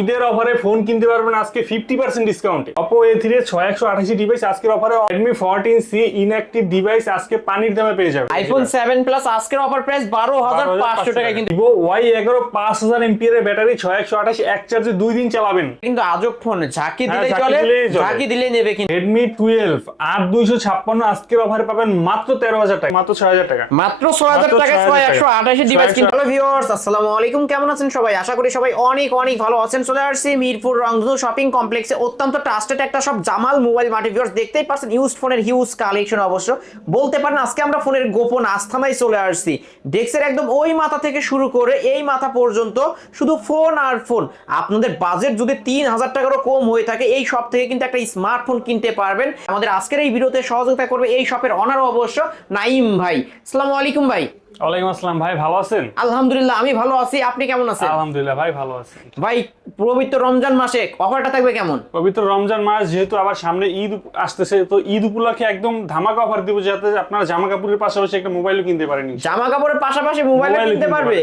ঈদের অফারে ফোন কিনতে পারবেন আজকে ফিফটি পার্সেন্ট ডিসকাউন্টে অপো এ থ্রি ছয় একশো আঠাশি ডিভাইস আজকের অফারে Redmi fourteen C inactive device আজকে পানির দামে পেয়ে যাবে আইফোন সেভেন প্লাস আজকের অফার প্রাইস বারো হাজার পাঁচশো টাকা কিন্তু। ভিভো ওয়াই এগারো পাঁচ হাজার এমপিয়ার ব্যাটারি ছয় একশো আঠাশ এক চার্জে দুই দিন চালাবেন। কিন্তু আজব ফোন ঝাঁকি দিলে ঝাঁকি চলে ঝাঁকি দিলেই নেবে কিন্তু। রেডমি টুয়েলভ আট দুইশো ছাপ্পান্ন আজকের অফারে পাবেন মাত্র তেরো হাজার টাকা মাত্র ছয় হাজার টাকা। মাত্র ছয় হাজার টাকা ছয় একশো আঠাশি ডিভাইস কিন্তু হ্যালো ভিউয়ার্স আসসালামু আলাইকুম। কেমন আছেন সবাই? আশা করি সবাই অনেক অনেক ভালো আছেন। চলে আসছি মিরপুর রংধনু শপিং কমপ্লেক্সে। অত্যন্ত ট্রাস্টেড একটা সব জামাল মোবাইল মার্টি ভিউয়ার্স দেখতেই পাচ্ছেন ইউজ ফোনের হিউজ কালেকশন অবশ্য। বলতে পারেন আজকে আমরা ফোনের গোপন আস্থানায় চলে আসছি। ডেস্কের একদম ওই মাথা থেকে শুরু করে এই মাথা পর্যন্ত শুধু ফোন আর ফোন আপনাদের বাজেট যদি তিন হাজার টাকারও কম হয়ে থাকে এই শপ থেকে কিন্তু একটা স্মার্টফোন কিনতে পারবেন। আমাদের আজকের এই ভিডিওতে সহযোগিতা করবে এই শপের অনার অবশ্য নাইম ভাই। আসসালামু আলাইকুম ভাই। ওয়ালাইকুম আসসালাম ভাই ভালো আছেন? আলহামদুলিল্লাহ আমি ভালো আছি। আপনি কেমন আছেন? আলহামদুলিল্লাহ ভাই ভালো আছি। ভাই পবিত্র রমজান মাসে অফারটা থাকবে কেমন? পবিত্র রমজান মাস যেহেতু আবার সামনে ঈদ আসতেছে তো ঈদ উপলক্ষে একদম ধামাকা অফার দিব যাতে আপনারা জামা কাপড়ের পাশাপাশি একটা মোবাইলও কিনতে পারেন জামা কাপড়ের পাশাপাশি মোবাইল কিনতে পারবে?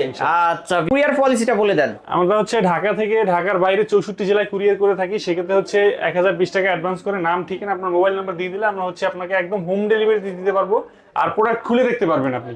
আচ্ছা কুরিয়ার পলিসিটা বলে দেন। আমরা হচ্ছে ঢাকা থেকে ঢাকার বাইরে চৌষট্টি জেলায় কুরিয়ার করে থাকি সেক্ষেত্রে হচ্ছে এক হাজার বিশ টাকা অ্যাডভান্স করে নাম ঠিকানা আপনার মোবাইল নাম্বার দিয়ে দিলে আমরা হচ্ছে আপনাকে একদম হোম ডেলিভারি দিয়ে দিতে পারব আর প্রোডাক্ট খুলে দেখতে পারবেন আপনি।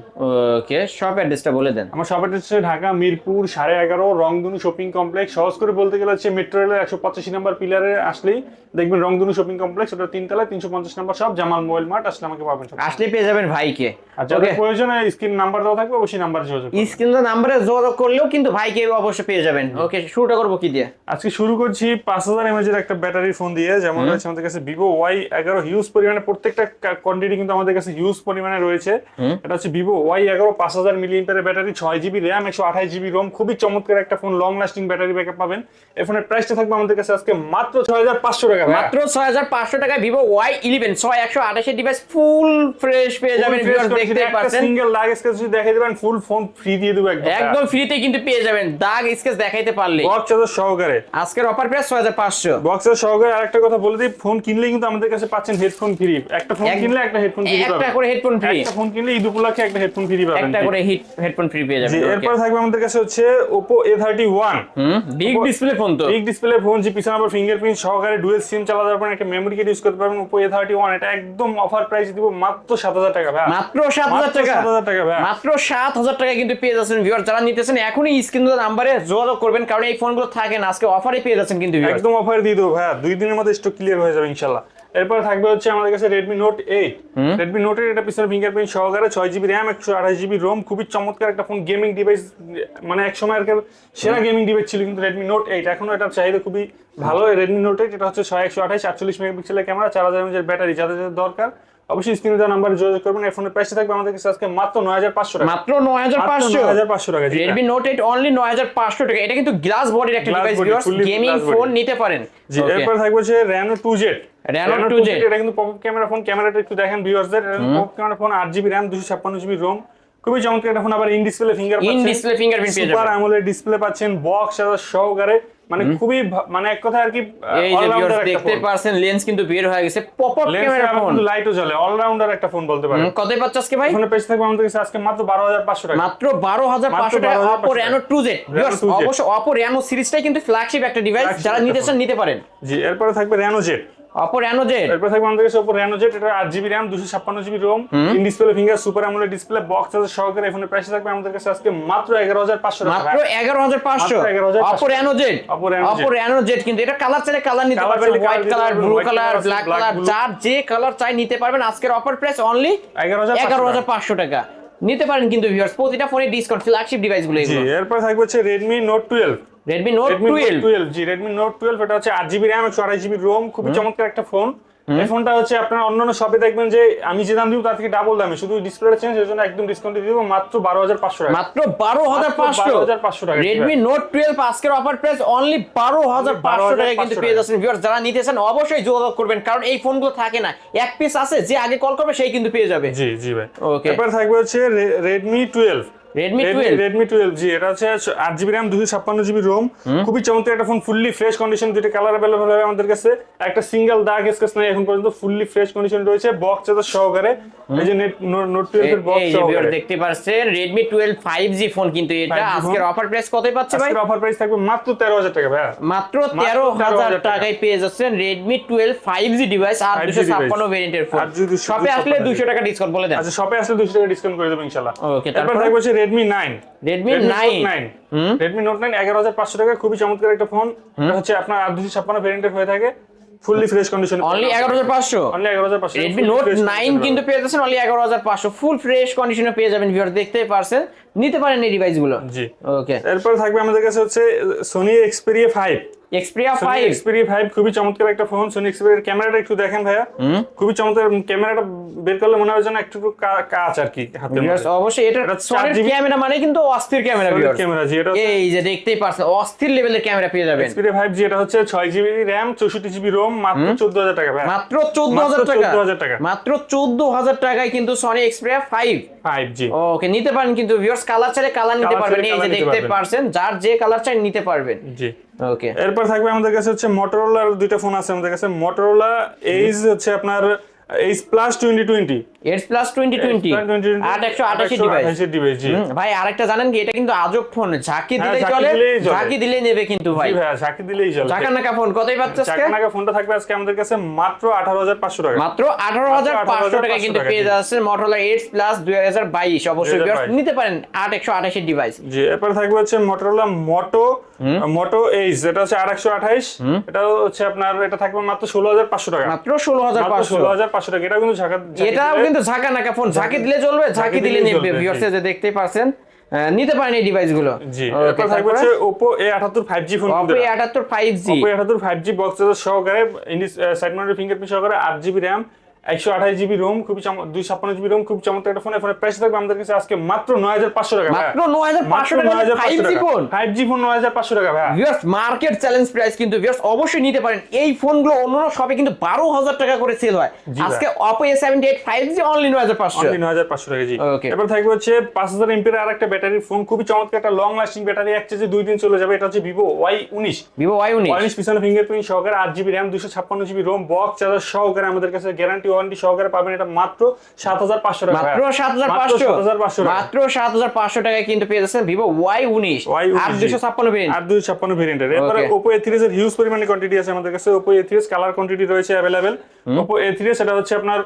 ওকে শপ অ্যাড্রেসটা বলে দেন। আমার শপ হচ্ছে ঢাকা মিরপুর সাড়ে এগারো রংধনু শপিং কমপ্লেক্স সহজ করে বলতে গেলে হচ্ছে মেট্রো রেলের একশো পঁচাশি নাম্বার পিলারে আসলেই দেখবেন রংধনু শপিং কমপ্লেক্স ওটা তিনতলায় তিনশো পঞ্চাশ নাম্বার সব জামাল মোবাইল মার্ট আসলে আমাকে পাবেন আসলে পেয়ে যাবেন ভাইকে। আর যাদের প্রয়োজন স্ক্রিন নাম্বার দেওয়া থাকবে অবশ্যই নাম্বার যোগাযোগ স্ক্রিন নাম্বারে যোগাযোগ করলেও কিন্তু ভাইকে অবশ্য পেয়ে যাবেন। ওকে শুরুটা করব কি দিয়ে? আজকে শুরু করছি পাঁচ হাজার এমএজ এর একটা ব্যাটারি ফোন দিয়ে যেমন রয়েছে আমাদের কাছে ভিভো ওয়াই এগারো হিউজ পরিমাণে প্রত্যেকটা কোয়ান্টিটি কিন্তু আমাদের কাছে হিউজ পরিমাণে রয়েছে। এটা হচ্ছে ভিভো ওয়াই এগারো পাঁচ হাজার মিলিমিটারের ব্যাটারি ছয় জিবি র্যাম একশো আঠাশ জিবি রোম খুবই চমৎকার একটা phone long lasting battery backup পাবেন। এই ফোনের প্রাইসটা থাকবে আমাদের কাছে আজকে মাত্র ছয় হাজার পাঁচশো টাকা মাত্র ছয় হাজার পাঁচশো টাকায় ভিভো ওয়াই ইলেভেন ছয় একশো আঠাশি ডিভাইস ফুল ফ্রেশ পেয়ে যাবেন দেখতে পাচ্ছেন। সিঙ্গেল লাগ স্কেচ যদি দেখাই দেবেন ফুল ফোন ফ্রি দিয়ে দেবো একদম ফ্রিতে কিন্তু পেয়ে যাবেন। দাগ স্কেচ দেখাইতে পারলে। বক্স চার্জার সহকারে। আজকের অফার প্রাইস ছয় হাজার পাঁচশো বক্সের সহকারে আরেকটা কথা বলে দিই ফোন কিনলে কিন্তু আমাদের কাছে পাচ্ছেন হেডফোন ফ্রি একটা ফোন কিনলে একটা হেডফোন ফ্রি একটা করে হেডফোন ফ্রি একটা ফোন কিনলে ঈদ উপলক্ষে একটা হেডফোন ফ্রি পাবেন। একটা করে হেডফোন ফ্রি পেয়ে যাবেন। এরপর থাকবে আমাদের কাছে হচ্ছে Oppo A31 হুম বিগ Oppo- ডিসপ্লে ফোন তো? বিগ ডিসপ্লে ফোন যে পিছনে আবার ফিঙ্গারপ্রিন্ট সহকারে ডুয়েল সিম চালাতে পারবেন একটা মেমোরি কার্ড ইউজ করতে পারবেন Oppo A31 এটা একদম অফার প্রাইস দিব মাত্র 7000 টাকা ভাই মাত্র সাত হাজার টাকা? সাত হাজার টাকা ভাই মাত্র সাত হাজার টাকা কিন্তু পেয়ে যাচ্ছেন ভিউয়ার যারা নিতেছেন এখনই স্ক্রিন নাম্বারে যোগাযোগ করবেন কারণ এই ফোনগুলো থাকে না আজকে অফারে পেয়ে যাচ্ছেন কিন্তু। একদম অফার দিয়ে দেবো ভাই দুই দিনের মধ্যে স্টক ক্লিয়ার হয়ে যাবে ইনশাল্লাহ। এরপর থাকবে হচ্ছে আমাদের কাছে Redmi Note eight Redmi Note eight এটা পিছনে ফিঙ্গারপ্রিন্ট সহকারে ছয় জিবি র্যাম একশো আঠাশ জিবি রোম খুবই চমৎকার একটা ফোন গেমিং ডিভাইস মানে এক সময় আর সেরা গেমিং ডিভাইস ছিল কিন্তু রেডমি নোট এইট এখনও এটার চাহিদা খুবই ভালো। রেডমি নোট এইট এটা হচ্ছে ছয় একশো আঠাশ আটচল্লিশ মেগাপিক্সেলের ক্যামেরা চার হাজার এমএজের ব্যাটারি যাদের যাদের দরকার। অবশ্যই স্ক্রিনে দেওয়া নাম্বারে যোগাযোগ করবেন। এই ফোনের প্রাইসটা থাকবে আমাদের কাছে আজকে মাত্র নয় হাজার পাঁচশো টাকা। মাত্র নয় হাজার মাত্র পাঁচশো? 9,500 টাকা, রেডমি নোট এইট অনলি নয় হাজার পাঁচশো টাকা। এটা কিন্তু গ্লাস বডির একটা ডিভাইস গেমিং ফোন নিতে পারেন। জি এরপর থাকবে হচ্ছে Reno 2Z Reno 2Z 2Z এটা কিন্তু পপআপ ক্যামেরা ফোন ক্যামেরাটা একটু দেখেন ভিউয়ারদের popup camera phone 8GB RAM 256GB ROM খুবই চমৎকার একটা ফোন আবার in display finger in display fingerprint পেয়ে সুপার যাবেন। ডিসপ্লে পাচ্ছেন বক্স সহকারে মানে খুবই মানে এক কথায় আর কি এই যে ভিউয়ার্স দেখতে পারছেন লেন্স কিন্তু বের হয়ে গেছে পপ আপ ক্যামেরা ফোন লাইটও জ্বলে অলরাউন্ডার একটা ফোন বলতে পারেন। কত পাচ্ছ আজকে ভাই? ফোনের প্রাইস থাকবে আমাদের কাছে আজকে মাত্র 12500 টাকা। মাত্র বারো হাজার পাঁচশো মাত্র টাকা 12,500 টু জেড Reno 2Z অবশ্য অপো রেনো সিরিজটাই কিন্তু ফ্ল্যাগশিপ একটা ডিভাইস যারা নিতে চান নিতে পারেন। জি এরপরে থাকবে Reno Z Oppo Reno Z এরপর থাকবে আমাদের কাছে Oppo Reno Z এটা 8GB RAM 256GB ROM in display finger super AMOLED display box charger সহকারে ফোনের প্রাইস থাকবে আমাদের কাছে আজকে মাত্র 11500 টাকা। মাত্র এগারো হাজার পাঁচশো? মাত্র 11,500 Oppo Reno Z Oppo Reno Z কিন্তু এটা কালার চাইলে কালার নিতে পারবেন white colour blue colour black colour. যার যে কালার চাই নিতে পারবেন আজকের অফার প্রাইস অনলি 11500 এগারো হাজার পাঁচশো টাকা। নিতে পারেন কিন্তু ভিউয়ার্স প্রতিটা ফোনে ডিসকাউন্ট ফ্ল্যাগশিপ ডিভাইসগুলো এগুলো। এরপর থাকবে হচ্ছে Redmi Note 12 Redmi Note Redmi Note twelve 12 G Redmi Note 12 এটা হচ্ছে 8GB RAM 128GB ROM খুবই চমৎকার একটা ফোন। এই ফোনটা হচ্ছে আপনারা অন্যান্য শপে দেখবেন যে আমি যে দাম দিব তার থেকে ডাবল দামে শুধু ডিসপ্লেটা চেঞ্জ এর জন্য একদম ডিসকাউন্ট দিয়ে দিব মাত্র 12500 টাকা। মাত্র বারো হাজার মাত্র পাঁচশো 12,500 টাকা। রেডমি নোট টুয়েলভ আজকের অফার প্রাইস অনলি বারো হাজার পাঁচশো টাকা কিন্তু পেয়ে যাচ্ছেন ভিউয়ার যারা নিতে চান অবশ্যই যোগাযোগ করবেন কারণ এই ফোনগুলো থাকে না। এক পিস আছে যে আগে কল করবে সেই কিন্তু পেয়ে যাবে। জি জি ভাই। Okay. এরপর থাকবে হচ্ছে Re- Redmi 12 Redmi 12 Redmi twelve G এটা র্যাম দুশো ছাপ্পান্ন জিবি রোম খুবই চমৎকার একটা ফোন ফুললি ফ্রেশ কন্ডিশন দুটো কালার অ্যাভেলেবল হবে আমাদের কাছে। একটা সিঙ্গেল দাগ স্কেচ নাই এখন পর্যন্ত ফুললি ফ্রেশ কন্ডিশন রয়েছে বক্স চার্জার সহকারে। এই যে নেট নোট টুয়েলভ এর বক্স সহকারে। দেখতে পাচ্ছেন Redmi 12 5G ফোন কিন্তু এটা। আজকের অফার প্রাইস কতই পাচ্ছে ভাই? আজকের অফার প্রাইস থাকবে মাত্র তেরো হাজার টাকা ভাইয়া। মাত্র মাত্র তেরো হাজার 13,000 টাকায় পেয়ে যাচ্ছেন Redmi twelve five G device আর 5G দুশো ছাপ্পান্ন device। ভেরিয়েন্টের ফোন শপে আসলে 256 দুশো টাকা ডিসকাউন্ট বলে দেন। আচ্ছা শপে আসলে দুশো টাকা ডিসকাউন্ট করে দেবো Okay, এরপর তারপর? থাকবে Redmi nine Redmi nine Redmi Note nine এগারো হাজার পাঁচশো টাকা খুবই চমৎকার একটা ফোন এটা হচ্ছে আপনার আট দুশো ছাপ্পান্ন ভেরিয়েন্টের হয়ে থাকে ফুললি ফ্রেশ কন্ডিশন অনলি এগারো হাজার পাঁচশো? অনলি এগারো হাজার পাঁচশো রেডমি নোট নাইন কিন্তু পেয়ে যাচ্ছেন অনলি এগারো হাজার পাঁচশো ফুল ফ্রেশ কন্ডিশনে পেয়ে যাবেন ভিউয়ার দেখতেই পারছেন। নিতে পারেন এই ডিভাইসগুলো? জি। ওকে এরপর থাকবে আমাদের কাছে হচ্ছে Sony Xperia five Xperia Sony five Xperia five খুবই চমৎকার একটা ফোন সোনি এক্সপেরিয়ার ক্যামেরাটা একটু দেখেন ভাইয়া। খুবই চমৎকার ক্যামেরাটা বের করলে মনে হয় যেন একটু কাঁচ আর কি মধ্যে। অবশ্যই এটা 4GB ক্যামেরা মানে কিন্তু অস্থির ক্যামেরা ভিউয়ার ক্যামেরা জি এটা এই যে দেখতেই পারছেন অস্থির লেভেলের ক্যামেরা পেয়ে যাবেন। এক্সপেরিয়া ফাইভ জি এটা হচ্ছে ছয় জিবি র্যাম চৌষট্টি জিবি রোম মাত্র চোদ্দ হাজার টাকা ভাই মাত্র চোদ্দ হাজার মাত্র টাকা। 14,000 টাকা। মাত্র চোদ্দ হাজার টাকায় কিন্তু Sony Xperia five five G okay নিতে পারেন কিন্তু ভিউয়ার্স কালার চাইলে কালার নিতে পারবেন। এই যে দেখতে। পারছেন যার যে কালার চাই নিতে পারবেন। জি। ওকে এরপর থাকবে আমাদের কাছে হচ্ছে মোটরোলার দুইটা ফোন আছে আমাদের কাছে। মোটরোলা এইজ হচ্ছে আপনার H plus twenty twenty eight plus twenty twenty আট একশো আটাশি ডিভাইস ভাই আরেকটা জানেন কি? এটা কিন্তু আজব ফোন। ঝাঁকি হ্যাঁ, ঝাঁকি চলে ঝাঁকি দিলেই নেবে কিন্তু ভাই। ভাইয়া দিলেই চলে। ঝাঁকা নাকা ফোন কতই পাচ্ছে চাকানাকা ফোনটা থাকবে আজকে আমাদের কাছে মাত্র আঠারো হাজার পাঁচশো টাকা। মাত্র আঠারো হাজার পাঁচশো টাকা কিন্তু পেয়ে জি। যাচ্ছেন মোটরলা এইট প্লাস দুই হাজার বাইশ। অবশ্যই নিতে পারেন আট একশো আঠাশি ডিভাইস জি এরপর থাকবে হচ্ছে মোটরোলা মোটো মোটো এইচ এটা হচ্ছে আর একশো আঠাইশ এটা হচ্ছে আপনার এটা থাকবে মাত্র ষোলো হাজার পাঁচশো টাকা। মাত্র ষোলো হাজার পাঁচশো। ষোলো হাজার পাঁচশো টাকা এটা কিন্তু ঝাঁকা এটাও কিন্তু ঝাঁকা নাকা ফোন ঝাঁকি দিলে চলবে ঝাঁকি দিলে নেবে চলবে, যে দেখতেই নিতে পারেন এই ডিভাইসগুলো জি এরপর থাকবে হচ্ছে ফোন ফাইভ জি ওপো আঠাত্তর ফাইভ জি বক্স সহকারে সাইড মাউন্টেড ফিঙ্গারপ্রিন্ট সহকারে আট জিবি র্যাম একশো আঠাশ জিবি রোম খুবই দুই ছাপ্পান্ন জিবি রোম খুব চমৎকার একটা ফোন এখানে প্রাইস থাকবে আমাদের কাছে আজকে মাত্র নয় হাজার পাঁচশো টাকা মাত্র নয় হাজার পাঁচশো টাকা five G phone five G phone নয় হাজার পাঁচশো টাকা ভাই ভিউয়ার্স মার্কেট চ্যালেঞ্জ প্রাইস কিন্তু ভিউয়ার্স অবশ্যই নিতে পারেন। এই ফোনগুলো শপে কিন্তু বারো হাজার টাকা করে সেল হয়। আজকে Oppo A seventy eight five G only নয় হাজার পাঁচশো। অনলি নয় হাজার পাঁচশো টাকা জি. এবার থাকবে হচ্ছে পাঁচ হাজার এমপির আর একটা ব্যাটারি ফোন খুবই চমৎকার একটা লং লাস্টিং ব্যাটারি এক চার্জে দুই দিন চলে যাবে। এটা হচ্ছে ভিভো ওয়াই উনিশ। ভিভো ওয়াই উনিশ। ওয়াইনিশ পিছনে ফিঙ্গারপ্রিন্ট সহকারে আট জিবি র্যাম দুশো ছাপ্পান্ন জিবি রোম বক্স চার্জার সহকারে আমাদের কাছে গ্যারান্টি ওয়ারেন্টি সহকারে পাবেন এটা মাত্র সাত হাজার পাঁচশো টাকা। মাত্র সাত হাজার পাঁচশো। মাত্র সাত হাজার পাঁচশো টাকায় কিন্তু পেয়ে যাচ্ছেন ভিভো ওয়াই উনিশ। আর দুশো ছাপ্পান্ন ভেরিয়েন্ট আর দুশো ছাপ্পান্ন ভেরিয়েন্টের এরপরে ওপো এ থ্রি এর হিউজ পরিমাণে কোয়ান্টিটি আছে আমাদের কাছে। Oppo A three colour quantity রয়েছে অ্যাভেলেবেল ওপো এ থ্রি সেটা হচ্ছে আপনার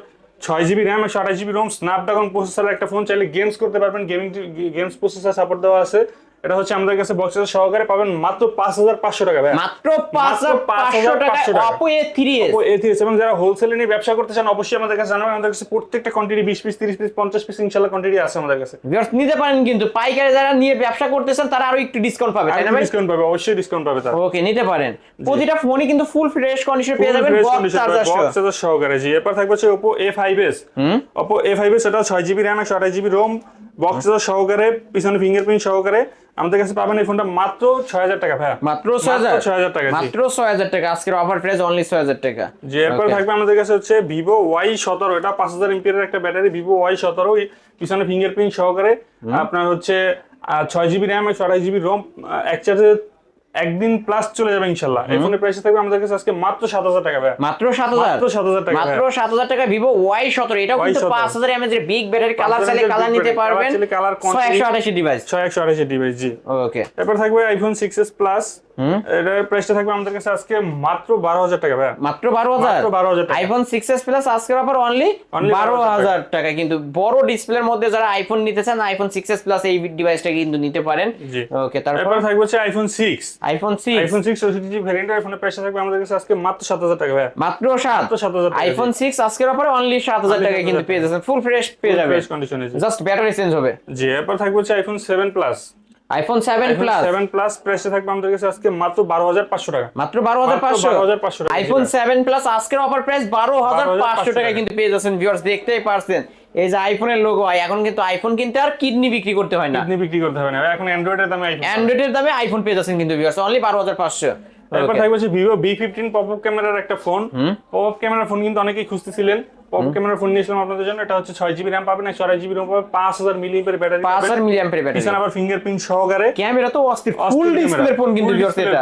ছয় জিবি র্যাম একশো আঠাশ জিবি রোম স্ন্যাপড্রাগন প্রসেসর একটা ফোন চাইলে গেমস করতে পারবেন। গেমিং গেমস প্রসেসর সাপোর্ট দেওয়া আছে। এটা হচ্ছে আমাদের কাছে বক্সের সহকারে পাবেন মাত্র পাঁচ হাজার পাঁচশো টাকা মাত্র পাঁচ হাজার পাঁচশো টাকা। Oppo A three Oppo A three এবং যারা হোলসেলে নিয়ে ব্যবসা করতে চান অবশ্যই আমাদের কাছে জানাবেন। আমাদের কাছে প্রত্যেকটা কোয়ান্টিটি বিশ পিস তিরিশ পিস পঞ্চাশ পিস ইনশাল্লাহ কোয়ান্টিটি আছে আমাদের কাছে। নিতে পারেন কিন্তু পাইকারি যারা নিয়ে ব্যবসা করতে চান তারা আরও একটু ডিসকাউন্ট পাবে তাই না ডিসকাউন্ট পাবে অবশ্যই ডিসকাউন্ট পাবে তার। ওকে নিতে পারেন। প্রতিটা ফোনই কিন্তু ফুল ফ্রেশ কন্ডিশন পেয়ে যাবেন বক্স চার্জার সহকারে। জি এরপর থাকবে হচ্ছে Oppo A five S Oppo A five S এটা ছয় জিবি র্যাম একশো আঠাশ জিবি রোম বক্স সহকারে পিছনে ফিঙ্গারপ্রিন্ট সহকারে আমাদের কাছে পাবেন এই ফোনটা মাত্র ছয় হাজার টাকা ভাই মাত্র ছয় হাজার ছয় হাজার টাকা মাত্র ছয় হাজার টাকা আজকের অফার প্রাইস অনলি ছয় হাজার টাকা। যে এরপর থাকবে আমাদের কাছে হচ্ছে ভিভো ওয়াই সতেরো এটা পাঁচ হাজার এমপিয়ার একটা ব্যাটারি ভিভো ওয়াই সতেরো পিছনে ফিঙ্গারপ্রিন্ট সহকারে আপনার হচ্ছে ছয় জিবি র্যাম একশো আঠাশ জিবি রোম এক চার্জে একদিন প্লাস চলে যাবে ইনশাল্লাহ। এই ফোনের প্রাইস থাকবে আমাদের কাছে আজকে মাত্র সাত হাজার টাকা ভাই মাত্র সাত হাজার? মাত্র 7,000 টাকা, মাত্র হ্যাঁ। সাত হাজার টাকা ভিভো ওয়াই সতেরো। এটাও কিন্তু Y17 পাঁচ এর বিগ ব্যাটারি কালার 5,000 চাইলে কালার নিতে পারবেন। colour চাইলে colour ছয় একশো quantity- আঠাশি ডিভাইস ছয় একশো আঠাশের ডিভাইস জি। ওকে এরপর থাকবে আইফোন সিক্স এস প্লাস এটার প্রাইসটা থাকবে আমাদের কাছে আজকে মাত্র বারো হাজার টাকা ভাইয়া। মাত্র বারো হাজার? মাত্র 12,000 টাকা। আইফোন সিক্স এস প্লাস আজকের অফার অনলি বারো 12,000 হাজার টাকা। কিন্তু বড় ডিসপ্লের মধ্যে যারা আইফোন নিতে চান আইফোন সিক্স এস প্লাস এই ডিভাইসটা কিন্তু নিতে পারেন। ওকে তারপর থাকবে হচ্ছে iPhone six iPhone six iPhone six চৌষট্টি জি ভ্যারিয়েন্ট আইফোনের প্রাইসটা থাকবে আমাদের কাছে আজকে মাত্র সাত হাজার টাকা ভাইয়া। মাত্র সাত? মাত্র 7,000 আইফোন সিক্স আজকের অফারে অনলি সাত হাজার Only টাকা কিন্তু 7,000 পেয়ে যাচ্ছেন ফুল ফ্রেশ পেয়ে যাবে জাস্ট ব্যাটারি চেঞ্জ হবে। জি এরপর থাকবে হচ্ছে iPhone seven plus iPhone seven iPhone plus seven plus প্রাইসটা থাকবে আমাদের কাছে আজকে মাত্র বারো হাজার পাঁচশো টাকা। মাত্র বারো হাজার মাত্র পাঁচশো 12,500 টাকা, আইফোন জি। সেভেন প্লাস আজকের অফার প্রাইস বারো হাজার পাঁচশো 12,500 টাকা কিন্তু পেয়ে যাচ্ছেন ভিউয়ার্স দেখতেই পারছেন। এই যে আইফোনের লোগো হয় এখন কিন্তু আইফোন কিনতে আর কিডনি বিক্রি করতে হয় না। কিডনি বিক্রি করতে হবে না। এখন অ্যান্ড্রয়েডের দামে আইফোন অ্যান্ড্রয়েডের দামে আইফোন পেয়ে যাচ্ছেন কিন্তু ভিউয়ার্স অনলি বারো হাজার পাঁচশো। এরপর থাকবে হচ্ছে Vivo B fifteen pop up ক্যামেরার একটা ফোন পপ আপ ক্যামেরার ফোন কিন্তু অনেকেই খুঁজতেছিলেন। পপ ফোন নিয়েছিলাম আপনাদের জন্য এটা হচ্ছে ছয় জিবি র্যাম পাবেন একশো আড়াই জিবি র্যাম পাবেন পাঁচ হাজার মিলি ব্যাটারি পাঁচ হাজার মিলিয়াম্পের ব্যাটারি পিছনে আবার ফিঙ্গারপ্রিন্ট সহকারে ক্যামেরা তো অস্থির ফুল ফোন কিন্তু এটা।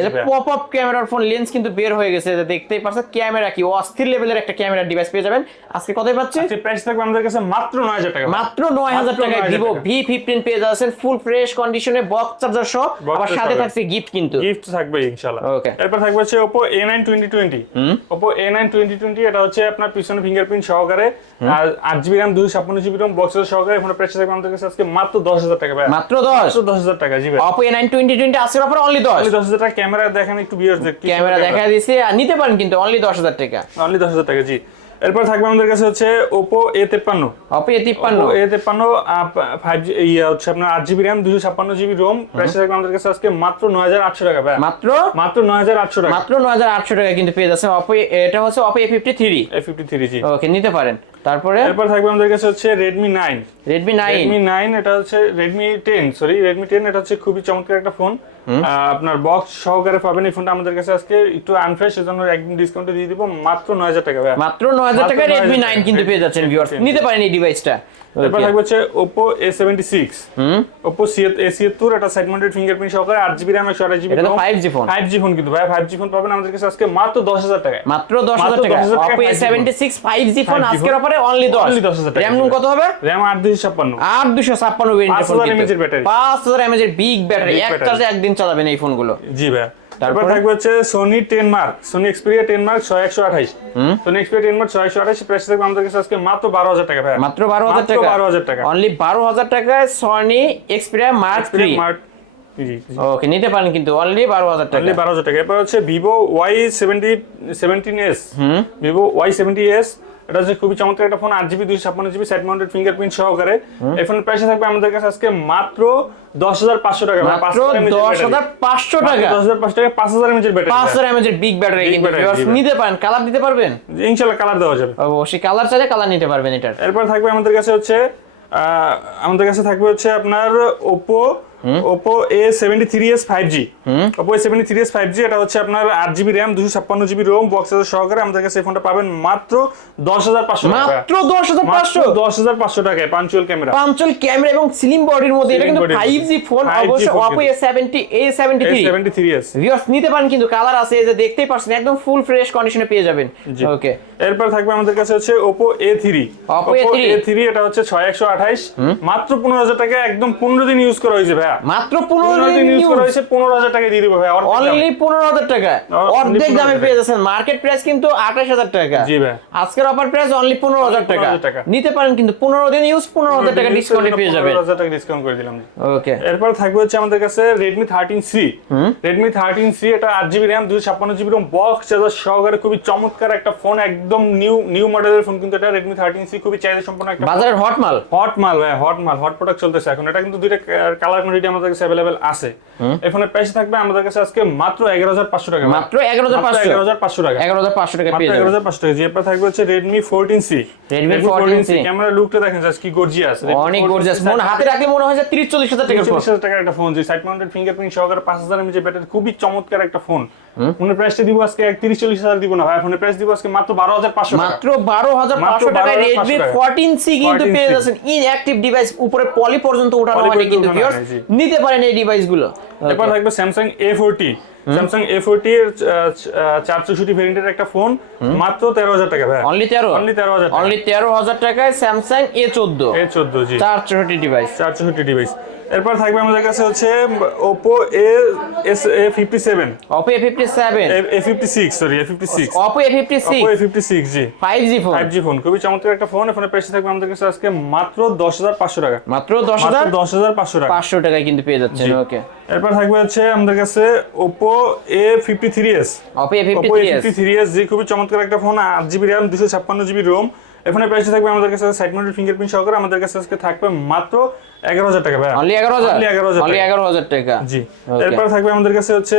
এটা পপ আপ ক্যামেরার ফোন লেন্স কিন্তু বের হয়ে গেছে এটা দেখতেই পাচ্ছেন ক্যামেরা কি অস্থির লেভেলের একটা ক্যামেরা ডিভাইস পেয়ে যাবেন। আজকে কতই পাচ্ছি? আজকে প্রাইস থাকবে আমাদের কাছে মাত্র নয় হাজার টাকা মাত্র নয় হাজার মাত্র টাকায় ভিভো পেয়ে যাচ্ছেন ফুল ফ্রেশ কন্ডিশনে বক্স চার্জার সহ। আবার সাথে থাকছে গিফট কিন্তু। গিফট থাকবে ইনশাআল্লাহ। Okay. এরপর থাকবে হচ্ছে Oppo A9 2020 Oppo A9 2020 এটা হচ্ছে আপনার পিছনে ফিঙ্গারপ্রিন্ট সহকারে আর 8GB RAM 256GB ROM বক্সের সহকারে ফোনের প্রাইস থাকবে আমাদের কাছে আজকে মাত্র 10000 টাকা ভাই মাত্র দশ? দশ হাজার টাকা জি ভাই Oppo A nine twenty twenty আসার অফার অনলি দশ? দশ হাজার টাকা ক্যামেরা দেখেন একটু দেখ ক্যামেরা দেখা দিয়েছে আর নিতে পারেন কিন্তু অনলি দশ হাজার টাকা। অনলি 10000 টাকা জি। এরপর থাকবে আমাদের কাছে হচ্ছে Oppo A53 অপো এ তিপ্পান্ন Oppo A53 ফাইভ ইয়া হচ্ছে আপনার 8GB RAM 256GB ROM price থাকবে আমাদের কাছে আজকে মাত্র 9800 টাকা ভাই মাত্র? মাত্র 9800 টাকা। মাত্র নয় হাজার আটশো টাকা কিন্তু পেয়ে যাচ্ছেন অপো এটা হচ্ছে Oppo A fifty three A53 জি। ওকে নিতে পারেন। তারপরে? এরপর থাকবে আমাদের কাছে হচ্ছে Redmi 9 Redmi nine Redmi nine এটা হচ্ছে Redmi ten sorry Redmi ten এটা হচ্ছে খুবই চমৎকার একটা ফোন আপনার বক্স সহকারে পাবেন এই ফোনটা আমাদের কাছে আজকে। একটু আনফ্রেশ সেজন্য একদম ডিসকাউন্টে দিয়ে দিব। মাত্র নয় হাজার টাকা ভাইয়া। মাত্র নয় হাজার মাত্র টাকা 9,000 রেডমি টাকা। নাইন কিন্তু পেয়ে যাচ্ছেন ভিউয়ার্স নিতে পারেন এই ডিভাইসটা এরপর থাকবে হচ্ছে সেভেন্টি সিক্স ওপো এ সিয়াত্তর এটা সাইড মাউন্টেড ফিঙ্গারপ্রিন্ট সহকারে আট জিবি র্যাম একশো আঠাশ এটা 5G phone. Five G phone কিন্তু ভাই। ফাইভ জি ফোন পাবেন আমাদের কাছে আজকে মাত্র দশ হাজার টাকায়। মাত্র দশ হাজার টাকা 10,000 টাকা Oppo A 5G seventy six five G phone 5G আজকের। অফারে অনলি দশ। Only 10,000 টাকা জি। কত হবে? দুশো ছাপ্পান্ন। ভেরিয়েন্টের ফোন 5000 mAh হাজার এমএজ এর বিগ ব্যাটারি এক। চার্জে একদিন চালাবেন এই ফোনগুলো? জি ভাই তারপর? থাকবে হচ্ছে Sony ten mark Sony Xperia ten mark ছয় একশো আঠাইশ। সোনি এক্সপিরিয়া টেন মার্ক ছয় একশো আঠাইশ প্রাইস থাকবে আমাদের কাছে আজকে মাত্র বারো হাজার টাকা ভাই মাত্র বারো হাজার টাকা? বারো হাজার টাকা। অনলি বারো হাজার টাকায় Sony Xperia mark three mark okay নিতে পারেন কিন্তু অনলি বারো হাজার টাকা। বারো হাজার টাকা। এরপর হচ্ছে Vivo Y seventy seventeen S Vivo Y seventy S এটা হচ্ছে খুবই চমৎকার একটা ফোন আট জিবি দুইশো ছাপ্পান্ন জিবি সাইড মাউন্টেড ফিঙ্গারপ্রিন্ট সহকারে। এই ফোনের প্রাইস থাকবে আমাদের কাছে আজকে মাত্র দশ হাজার পাঁচশো টাকা। মানে দশ হাজার পাঁচশো টাকা? দশ হাজার পাঁচশো টাকা পাঁচ হাজার এমএচের পাঁচ হাজার এমএজ বিগ ব্যাটারি। নিতে পারেন। কালার দিতে পারবেন? ইনশাল্লাহ কালার দেওয়া যাবে। অবশ্যই কালার চাইলে কালার নিতে পারবেন এটার। এরপর থাকবে আমাদের কাছে হচ্ছে আমাদের কাছে থাকবে হচ্ছে আপনার Oppo Oppo A seventy three S five G Oppo A seventy three S five G এটা হচ্ছে আপনার আট জিবি র্যাম দুশো ছাপ্পান্ন জিবি রোম বক্স সহকারে। আমাদের কাছে ফোনটা পাবেন মাত্র দশ হাজার পাঁচশো মাত্র দশ হাজার পাঁচশো? দশ হাজার পাঁচশো টাকায় punch hole camera punch hole camera এবং স্লিম বডির মধ্যে। এটা কিন্তু ফাইভ জি ফোন অবশ্যই Oppo A seventy A seventy three seventy three S viewers নিতে পারেন কিন্তু কালার আছে যে দেখতেই পারছেন একদম ফুল ফ্রেশ কন্ডিশনে পেয়ে যাবেন। ওকে এরপর থাকবে আমাদের কাছে হচ্ছে Oppo A three Oppo A three এটা হচ্ছে ছয় একশো আঠাইশ মাত্র পনেরো হাজার টাকা একদম পনেরো দিন ইউজ করা হয়েছে ভাইয়া মাত্র পনেরো পনেরো দিন ইউজ করা হয়েছে পনেরো হাজার টাকা দিয়ে দিবো ভাই অনলি পনেরো হাজার টাকা। অর্ধেক দামে পেয়ে যাচ্ছেন। মার্কেট প্রাইস কিন্তু আঠাশ হাজার টাকা। জি ভাই। আজকের অফার প্রাইস অনলি পনেরো হাজার টাকা। 15,000 টাকা। নিতে পারেন কিন্তু পনেরো দিন ইউজ পনেরো হাজার টাকা ডিসকাউন্টে পেয়ে যাবেন। হাজার টাকা ডিসকাউন্ট করে দিলাম। ওকে এরপর থাকবে হচ্ছে আমাদের কাছে রেডমি থার্টিন সি রেডমি এটা আট জিবি র্যাম দুশো ছাপ্পান্ন জিবি রোম বক্স চার্জার সহকারে খুবই চমৎকার একটা ফোন একদম নিউ নিউ মডেলের ফোন কিন্তু এটা রেডমি থার্টিন সি খুবই চাহিদা সম্পন্ন একটা বাজারের হট মাল। হট মাল ভাই হট মাল হট প্রোডাক্ট চলতেছে। এখন এটা কিন্তু দুইটা কালার কোয়ান্টিটি আমাদের কাছে আছে। এই ফোনের প্রাইস থাকবে আমাদের কাছে আজকে মাত্র এগারো হাজার পাঁচশো টাকা মাত্র এগারো হাজার পাঁচশো। এগারো হাজার পাঁচশো টাকা। এগারো হাজার পাঁচশো টাকা পেয়ে যাবেন টাকা। থাকবে হচ্ছে Redmi fourteen C Redmi 14C camera লুকটা দেখেন জাস্ট কি গর্জিয়াস অনেক গর্জিয়াস মন হাতে রাখলে মনে হয় যে তিরিশ চল্লিশ হাজার টাকার ফোন চল্লিশ হাজার টাকার একটা ফোন যে সাইড মাউন্টেড ফিঙ্গারপ্রিন্ট সহকারে পাঁচ হাজার এমএচ ব্যাটারি খুবই চমৎকার একটা ফোন ফোনের প্রাইসটা দিব আজকে তিরিশ চল্লিশ হাজার দিব না ভাই। ফোনের প্রাইস দিব আজকে মাত্র বারো হাজার পাঁচশো টাকা। মাত্র বারো হাজার পাঁচশো টাকায় 12,500 রেডমি টাকায়। ফোরটিন সি কিন্তু 14C পেয়ে যাচ্ছেন ইনঅ্যাক্টিভ ডিভাইস উপরে পলি পর্যন্ত উঠানো হয়নি কিন্তু। নিতে পারেন এই ডিভাইসগুলো এরপর থাকবে Samsung A forty Samsung A forty এর চার চৌষট্টি ভেরিয়েন্টের একটা ফোন মাত্র তেরো হাজার টাকা ভাই অনলি তেরো? অনলি তেরো হাজার অনলি তেরো হাজার টাকায় স্যামসাং এ চোদ্দ। এ চোদ্দ জি। চার চৌষট্টি ডিভাইস চার চৌষট্টি ডিভাইস এরপর থাকবে আমাদের কাছে হচ্ছে A fifty seven A fifty six sorry A fifty six Oppo A fifty Oppo six A fifty six G. Five G phone five G phone খুবই চমৎকার একটা ফোন ফোনের প্রাইস থাকবে আমাদের কাছে আজকে মাত্র দশ হাজার পাঁচশো টাকা। মাত্র দশ হাজার? মাত্র দশ হাজার পাঁচশো টাকা। পাঁচশো টাকায় কিন্তু পেয়ে যাচ্ছেন ওকে। এরপর থাকবে হচ্ছে আমাদের কাছে Oppo A fifty Oppo three S জি খুবই চমৎকার একটা ফোন আট জিবি র্যাম দুশো ছাপ্পান্ন জিবি রোম এখানে প্রাইস থাকবে আমাদের কাছে সাইড মাউন্টেড ফিঙ্গারপ্রিন্ট সহকারে আমাদের কাছে আজকে থাকবে মাত্র এগারো হাজার টাকা ভাই অনলি এগারো হাজার? Only 11,000 only. এগারো হাজার টাকা? জি. এরপর থাকবে আমাদের কাছে হচ্ছে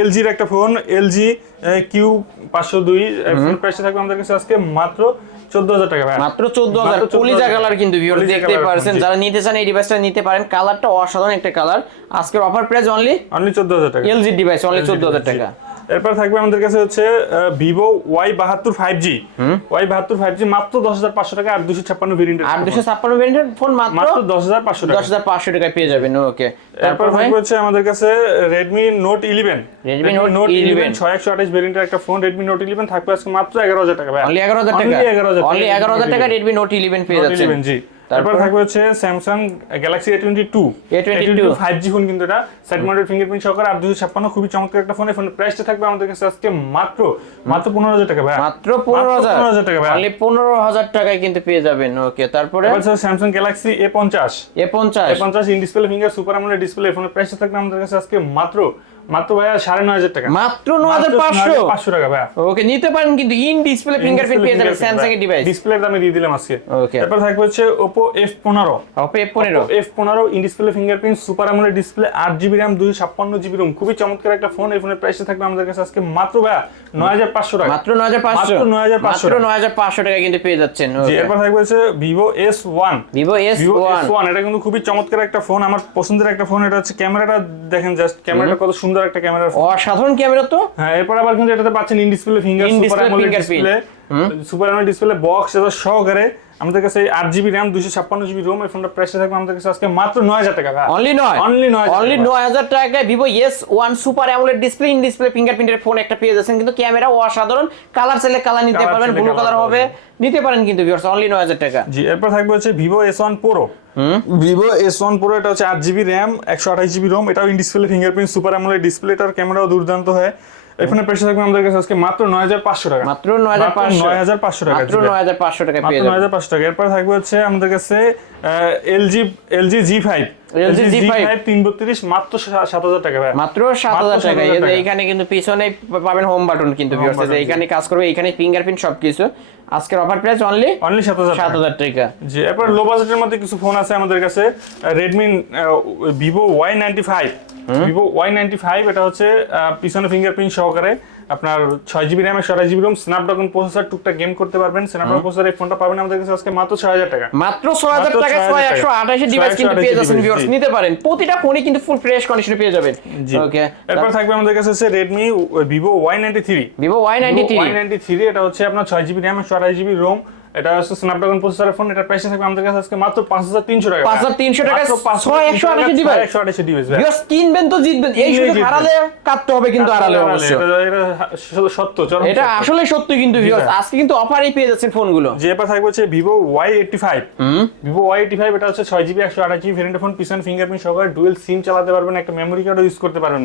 এলজির একটা ফোন এলজি কিউ পাঁচশো দুই। ফোন প্রাইস থাকবে আমাদের কাছে আজকে মাত্র টাকা ভাই মাত্র চোদ্দ হাজার। মাত্র 14,000 কালার কিন্তু দেখতে পারছেন। যারা নিতে চান এই ডিভাইসটা নিতে পারেন। কালারটা অসাধারণ একটা কালার। আজকের অফার প্রাইস অনলি অনলি চোদ্দ হাজার টাকা। এলজি ডিভাইস অনলি চোদ্দ হাজার টাকা। এরপর থাকবে আমাদের কাছে হচ্ছে ভিভো ওয়াই বাহাত্তর ফাইভ জি ওয়াই বাহাত্তর ফাইভ জি মাত্র দশ হাজার পাঁচশো টাকা আর দুশো ছাপ্পান্ন ভেরিয়েন্টের আর দুশো ছাপ্পান্ন ভেরিয়েন্টের ফোন মাত্র মাত্র দশ হাজার পাঁচশো টাকা। দশ হাজার পাঁচশো টাকায় পেয়ে যাবেন ওকে। এরপর তারপর থাকবে হচ্ছে আমাদের কাছে Redmi Note eleven Redmi Note Note 11 eleven ছয় একশো আঠাশ ভেরিয়েন্টের একটা ফোন রেডমি নোট ইলেভেন থাকবে আজকে মাত্র এগারো হাজার টাকা এগারো হাজার টাকা? Only 11,000 টাকা। এগারো হাজার টাকা রেডমি নোট ইলেভেন পেয়ে যাচ্ছেন। জি। তারপর থাকবে হচ্ছে Samsung Galaxy A twenty two A22 five G phone কিন্তু এটা। মাউন্টেড ফিঙ্গারপ্রিন্ট সহকারে আর দুশো ছাপ্পান্ন খুবই চমৎকার একটা ফোন এই ফোনের প্রাইসটা থাকবে আমাদের কাছে আজকে মাত্র মাত্র পনেরো হাজার টাকা ভাই মাত্র পনেরো হাজার। পনেরো হাজার টাকা ভাই অনলি পনেরো হাজার টাকায় কিন্তু পেয়ে যাবেন ওকে তারপরে? স্যামসাং গ্যালাক্সি এ পঞ্চাশ। এ পঞ্চাশ। এ পঞ্চাশ ইন ডিসপ্লে ফিঙ্গার সুপার আমলের ডিসপ্লে ফোনের প্রাইসটা থাকবে আমাদের কাছে আজকে মাত্র মাত্র ভাইয়া সাড়ে নয় হাজার টাকা। মাত্র ন হাজার পাঁচশো। পাঁচশো টাকা ভাইয়া। ওকে নিতে পারেন কিন্তু ইন ডিসপ্লে ফিঙ্গারপ্রিন্ট পেয়ে যাবেন স্যামসাং এর ডিভাইস ডিসপ্লের দামে দিয়ে দিলাম আজকে। ওকে তারপর থাকবে হচ্ছে ওপো এফ পনেরো। ওপো এফ পনেরো। এফ পনেরো ইন ডিসপ্লে ফিঙ্গারপ্রিন্ট সুপার আমলের ডিসপ্লে আট জিবি র্যাম দুশো ছাপ্পান্ন জিবি রোম খুবই চমৎকার একটা ফোন এই ফোনের থাকবে আমাদের কাছে আজকে মাত্র ভাইয়া নয় হাজার পাঁচশো টাকা। মাত্র নয় হাজার পাঁচশো। মাত্র 9,500 মাত্র নয় হাজার পাঁচশো টাকা কিন্তু পেয়ে যাচ্ছেন এরপর থাকবে হচ্ছে Vivo S one Vivo S one এটা কিন্তু খুবই চমৎকার একটা ফোন আমার পছন্দের একটা ফোন এটা হচ্ছে ক্যামেরাটা দেখেন জাস্ট ক্যামেরাটা কত সুন্দর একটা ক্যামেরা অসাধারণ ক্যামেরা তো। হ্যাঁ এরপর আবার কিন্তু এটাতে পাচ্ছেন in display finger super display super AMOLED display box এটা সহকারে আমাদের কাছে আট জিবি র্যাম দুশো ছাপ্পান্ন জিবি রোম এই ফোনটা প্রাইসটা থাকবে আমাদের কাছে আজকে মাত্র নয় হাজার টাকা অনলি নয়? Only 9,000 অনলি নয় হাজার টাকায় Vivo S one super AMOLED display in display ফিঙ্গারপ্রিন্টের phone একটা পেয়ে যাচ্ছেন। কিন্তু ক্যামেরা অসাধারণ। কালার চাইলে কালার নিতে পারবেন ব্লু কালার হবে। নিতে পারেন কিন্তু ভিউয়ার্স অনলি নয় হাজার টাকা। জি এরপর থাকবে হচ্ছে Vivo S one pro Vivo S one pro এটা হচ্ছে আট জিবি র্যাম একশো আঠাশ জিবি রোম এটাও in display fingerprint super AMOLED ডিসপ্লেটার ক্যামেরাও দুর্দান্ত হয়। এই ফোনের প্রাইস থাকবে আমাদের কাছে আজকে মাত্র নয় হাজার পাঁচশো টাকা। মাত্র নয় হাজার পাঁচশো। নয় হাজার পাঁচশো টাকা মাত্র জি ভাই। নয় হাজার পাঁচশো টাকা পেয়ে যাবেন। হাজার পাঁচশো টাকা। এরপর থাকবে হচ্ছে আমাদের কাছে এলজি জি ফাইভ। LG G5 তিন বত্রিশ মাত্র সা- সাত হাজার টাকা ভাই। মাত্র সাত মাত্র হাজার টাকা। 7,000 এই যে টাকা। এইখানে কিন্তু পিছনে পাবেন হোম বাটন কিন্তু button, এইখানে কাজ করবে এইখানে ফিঙ্গারপ্রিন্ট সবকিছু। আজকের অফার প্রাইস অনলি অনলি সাত হাজার সাত হাজার টাকা। জি এরপর লো বাজেটের মধ্যে কিছু ফোন আছে আমাদের কাছে Redmi Vivo Y ninety five Vivo Y ninety five এটা হচ্ছে পিছনে ফিঙ্গারপ্রিন্ট সহকারে আপনার ছয় জিবি র্যাম আঠাশ জিবি রোম স্ন্যাপড্রাগন প্রসেসর টুকটাক গেম করতে পারবেন। স্ন্যাপড্রাগন প্রসেসর এই ফোনটা পাবেন আমাদের কাছে আজকে মাত্র ছয় হাজার টাকা। মাত্র ছয় হাজার টাকা 6,000 ছয় একশো আঠাশি ডিভাইস কিন্তু পেয়ে যাচ্ছেন ভিউয়ার্স নিতে পারেন। প্রতিটা ফোনই কিন্তু ফুল ফ্রেশ কন্ডিশনে পেয়ে যাবেন। ওকে এরপর থাকবে আমাদের কাছে হচ্ছে Redmi Vivo Y ninety three Vivo Y ninety three Y ninety three এটা হচ্ছে আপনার ছয় জিবি র্যাম একশো আঠাশ জিবি রোম এটা হচ্ছে স্ন্যাপড্রাগন প্রসেসরের ফোন এটা প্রাইস থাকবে আমাদের কাছে আজকে মাত্র পাঁচ হাজার তিনশো টাকা। 5,300 টাকায় মাত্র 5,300 ছয় একশো আঠাশি device। ডিভাইস ভিউয়ার্স কিনবেন তো জিতবেন। এই সুযোগ হারালে কাটতে হবে কিন্তু হারালে এটা- সত্য চরম এটা আসলে সত্যি কিন্তু ভিউয়ার্স আজকে কিন্তু অফারই পেয়ে যাচ্ছেন ফোনগুলো যে থাকবে হচ্ছে ভিভো ওয়াই এইটটি ফাইভ এটা হচ্ছে ছয় জিবি একশো আঠাশ জিবি ভেরিয়েন্ট ফোন পিছনে ফিঙ্গারপ্রিন্ট সহকারে ডুয়েল সিম চালাতে পারবেন একটা মেমোরি কার্ডও ইউজ করতে পারবেন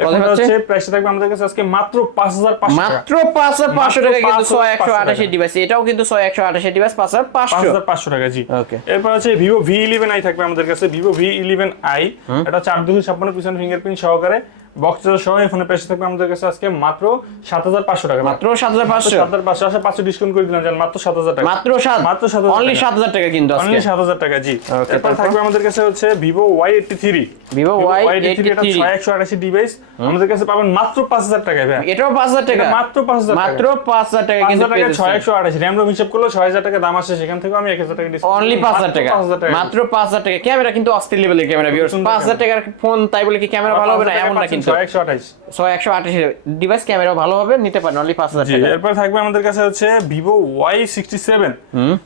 এখন হচ্ছে? প্রাইসটা থাকবে আমাদের কাছে আজকে মাত্র পাঁচ হাজার পাঁচশো টাকা। মাত্র পাঁচ হাজার পাঁচশো মাত্র টাকা কিন্তু 5,500 ছয় একশো আঠাশি ডিভাইস এটাও কিন্তু ছয় একশো আঠাশি ডিভাইস পাঁচ হাজার পাঁচ পাঁচশো। পাঁচশো টাকা জি। ওকে এরপর হচ্ছে ভিভো ভি ইলেভেন আই থাকবে আমাদের কাছে ভিভো ভি ইলেভেন আই এটা চার দুশো ছাপ্পান্ন পিছন ফিঙ্গারপ্রিন্ট সহকারে। বক্স সহ এই ফোনের থাকবে আমাদের কাছে আজকে মাত্র সাত হাজার পাঁচশো টাকা। মাত্র সাত হাজার পাঁচশো? সাত হাজার পাঁচশো। আসা পাঁচশো ডিসকাউন্ট করে দিলাম জান মাত্র সাত হাজার টাকা। মাত্র সাত? মাত্র 7,000 অনলি সাত হাজার টাকা কিন্তু অনলি সাত হাজার টাকা জি। এরপর থাকবে আমাদের কাছে হচ্ছে Vivo Y eighty three Vivo Y83 এটা ছয় একশো আঠাশি ডিভাইস আমাদের কাছে পাবেন মাত্র পাঁচ হাজার টাকায় ভাই। এটাও পাঁচ হাজার টাকা? মাত্র পাঁচ হাজার মাত্র পাঁচ হাজার টাকা কিন্তু টাকা ছয় একশো আঠাশি র্যাম রোম হিসাব করলে ছয় হাজার টাকা দাম আসে। সেখান থেকে আমি এক হাজার টাকা ডিসকাউন্ট অনলি পাঁচ হাজার টাকা। মাত্র পাঁচ হাজার টাকা। ক্যামেরা কিন্তু অস্থির লেভেলের ক্যামেরা ভিউয়ার্স পাঁচ হাজার টাকার ফোন তাই বলে কি ক্যামেরা ভালো হবে না? এমন না কিন্তু আঠাশ। ছয় একশো আঠাশি ডিভাইস ক্যামেরা ভালো হবে নিতে পারেন অনলি পাঁচ হাজার জি থাকবে আমাদের কাছে হচ্ছে Vivo Y sixty seven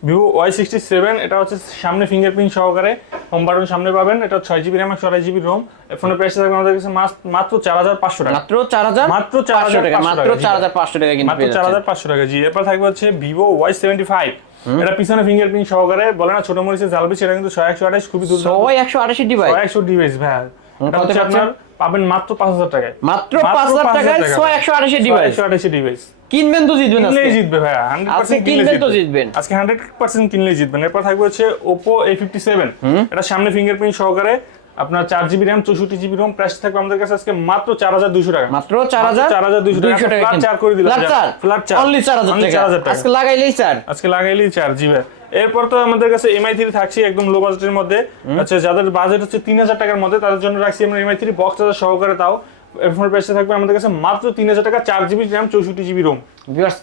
Vivo Y sixty seven এটা হচ্ছে সামনে ফিঙ্গারপ্রিন্ট সহকারে। হোম বাটন সামনে পাবেন এটা ছয় জিবি র্যাম একশো জিবি রোম ফোনের প্রাইস থাকবে আমাদের কাছে মাত্র চার হাজার পাঁচশো টাকা। মাত্র চার হাজার মাত্র 4,500 টাকা মাত্র চার হাজার পাঁচশো টাকা কিন্তু মাত্র চার হাজার পাঁচশো টাকা জি। এরপর থাকবে হচ্ছে ভিভো ওয়াই সেভেন্টি ফাইভ এটা পিছনে ফিঙ্গারপ্রিন্ট সহকারে বলে না ছোট মরিচের ঝালবি সেটা কিন্তু ছয় একশো আঠাশ খুবই দুর্দান্ত। ছয় একশো আঠাশি ডিভাইস ছয় একশো ডিভাইস ভাই এটা হচ্ছে আপনার পাবেন মাত্র পাঁচ হাজার টাকায়। মাত্র পাঁচ হাজার টাকায় ছয় একশো আঠাশি ডিভাইস একশো আঠাশি ডিভাইস কিনবেন তো জিতবেন আজকে। কিনলেই জিতবে ভাইয়া হান্ড্রেড পার্সেন্ট তো জিতবেন। আজকে হান্ড্রেড পার্সেন্ট কিনলেই জিতবেন। এরপর থাকবে হচ্ছে ওপো এ ফিফটি সেভেন এটা সামনে ফিঙ্গারপ্রিন্ট সহকারে আপনার চার জিবি র্যাম চৌষট্টি জিবি রোম প্রাইস থাকবে আমাদের কাছে আজকে মাত্র চার হাজার দুশো টাকা। মাত্র চার হাজার চার হাজার দুশো টাকা। ফ্ল্যাট। চার করে দিলাম। ফ্ল্যাট চার ফ্ল্যাট চার অনলি চার হাজার টাকা। 4,000 টাকা। আজকে লাগাইলেই চার। আজকে লাগাইলেই চার জি ভাই এরপর তো আমাদের কাছে এমআই থ্রি থাকছে একদম লো বাজেটের মধ্যে। আচ্ছা যাদের বাজেট হচ্ছে তিন হাজার টাকার মধ্যে তাদের জন্য রাখছি আমরা এমআই থ্রি বক্স চার্জার সহকারে তাও। ফোনের প্রাইসটা থাকবে আমাদের কাছে মাত্র তিন হাজার টাকা চার জিবি র্যাম চৌষট্টি জিবি রোম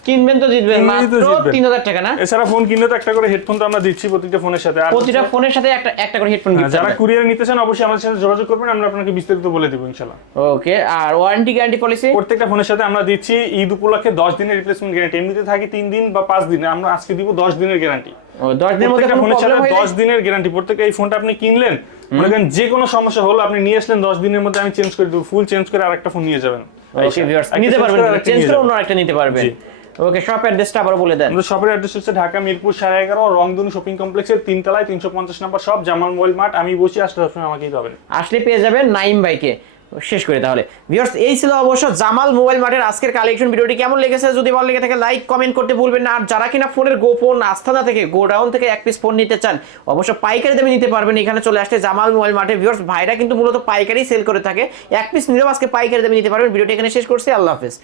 কিনবেন তো জিতবেন মাত্র তিন হাজার টাকা না? এছাড়া ফোন কিনলে তো একটা করে হেডফোন তো আমরা দিচ্ছি প্রত্যেকটা ফোনের সাথে। আর প্রতিটা ফোনের সাথে একটা একটা করে হেডফোন হ্যাঁ, যারা কুরিয়ার নিতে চান অবশ্যই আমাদের সাথে যোগাযোগ করবেন আমরা আপনাকে বিস্তারিত বলে দেবো ইনশাল্লাহ ওকে আর ওয়ারেন্টি গ্যারান্টি পলিসি প্রত্যেকটা ফোনের সাথে আমরা দিচ্ছি ঈদ উপলক্ষে দশ দিনের রিপ্লেসমেন্ট গ্যারান্টি এমনিতে থাকে তিন দিন বা পাঁচ দিন আমরা আজকে দিব দশ দিনের গ্যারান্টি দশ দিনের মধ্যে দশ গ্যারান্টি প্রত্যেকটা এই ফোনটা আপনি কিনলেন মনে করেন যে কোনো সমস্যা হলো আপনি নিয়ে আসলেন দশ দিনের মধ্যে আমি চেঞ্জ করে দেবো ফুল চেঞ্জ করে আরেকটা ফোন নিয়ে যাবেন। ভিউয়ার্স একটা নিতে পারবেন চেঞ্জ করে অন্য একটা নিতে পারবেন। ওকে শপ অ্যাড্রেসটা আবার বলে দেন। শপের অ্যাড্রেস হচ্ছে ঢাকা মিরপুর সাড়ে এগারো রংধনু শপিং কমপ্লেক্সের তিনতলায় তিনশো পঞ্চাশ নম্বর শপ জামাল মোবাইল মার্ট আমি বসি আসলে সবসময় আমাকেই পাবেন। আসলে পেয়ে যাবেন নাইম বাইকে শেষ করি তাহলে। ভিউয়ার্স এই ছিল অবশ্য জামাল মোবাইল মার্টের আজকের কালেকশন ভিডিওটি কেমন লেগেছে যদি ভালো লেগে থাকে লাইক কমেন্ট করতে ভুলবেন না। আর যারা কিনা ফোনের গোপন আস্থানা থেকে গোডাউন থেকে এক পিস ফোন নিতে চান, অবশ্য পাইকারি দামে নিতে পারবেন। এখানে চলে আসতে জামাল মোবাইল মার্টে ভিউয়ার্স ভাইরা কিন্তু মূলত পাইকারি সেল করে থাকে। এক পিস নিলেও আজকে পাইকারি দামে নিতে পারবেন। ভিডিওটি এখানে শেষ করছি। আল্লাহ হাফেজ।